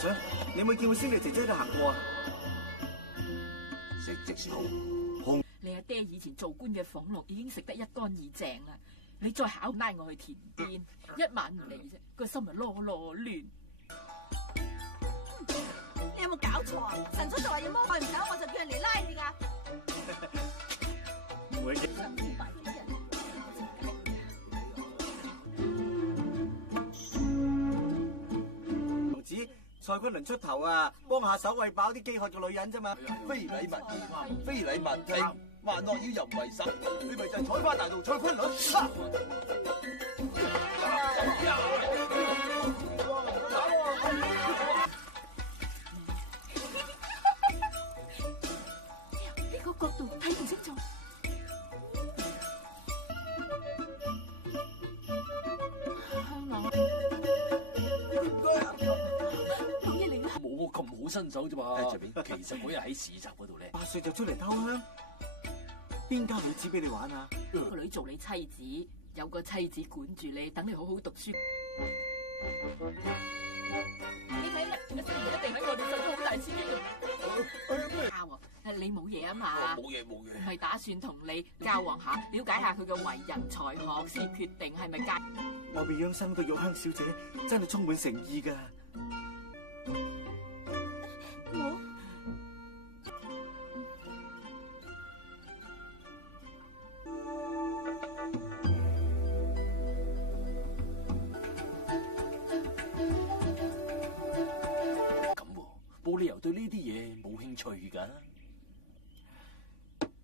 尚，你冇見過仙女姐姐喺度行過啊？食直樹你阿爹以前做官嘅俸祿已經食得一乾二淨啦，你再考拉我去田邊，一晚唔嚟啫，個心咪囉囉亂。你有冇搞錯啊？神叔就話要摸佢唔走，我就叫人嚟拉你噶。唔會嘅。王子，蔡崑崙出頭啊，幫下手餵飽啲飢渴嘅女人啫嘛。非禮勿言，非禮勿聽，還樂以人為首，你咪就係採花大盜蔡崑崙。呢個角度睇唔識做。冇我咁好身手啫嘛。其實嗰日喺市集嗰度咧，8歲就出嚟偷香，邊家女子俾你玩啊？個女做你妻子，有個妻子管住你，等你好好讀書。你睇啦，一定喺我哋受咗好大刺激㗎。教喎，你冇嘢啊嘛？冇嘢。唔係打算同你交往下，了解下佢嘅為人才學，先決定係咪嫁。我被央生嘅玉香小姐真係充滿誠意㗎。冇理由對呢啲嘢冇興趣㗎。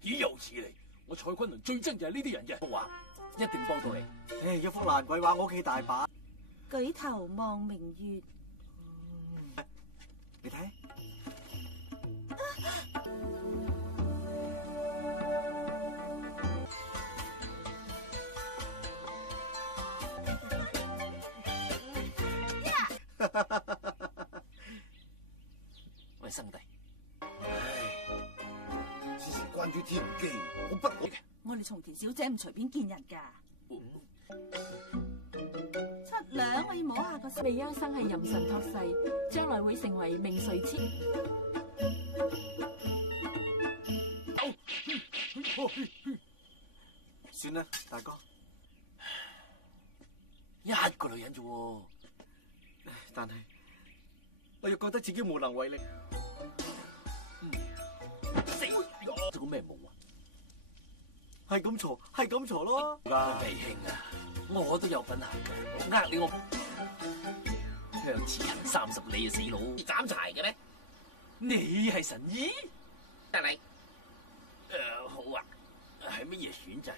豈有此理！我蔡崑崙最憎就係呢啲人嘅。話一定幫到你。唉，一幅爛鬼畫我屋企大把。舉頭望明月。你睇。喂，生弟，只是關於天機，我不會嘅。我哋松田小姐唔隨便見人噶。7兩我要摸下個手。未央生係淫神託世，將來會成為名垂千。算啦，大哥。一個女人啫喎，但係我又覺得自己無能為力。死我！做個咩夢啊？係咁嘈咯。弟兄啊，我都有份行嘅，呃你我向前行30里啊，死佬！斬柴嘅咩？你係神醫？得你。好啊，係乜嘢選擇？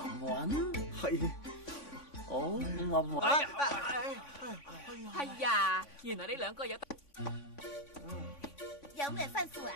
暗運？係。哦，暗運。係呀，原來你兩個有咩吩咐啊？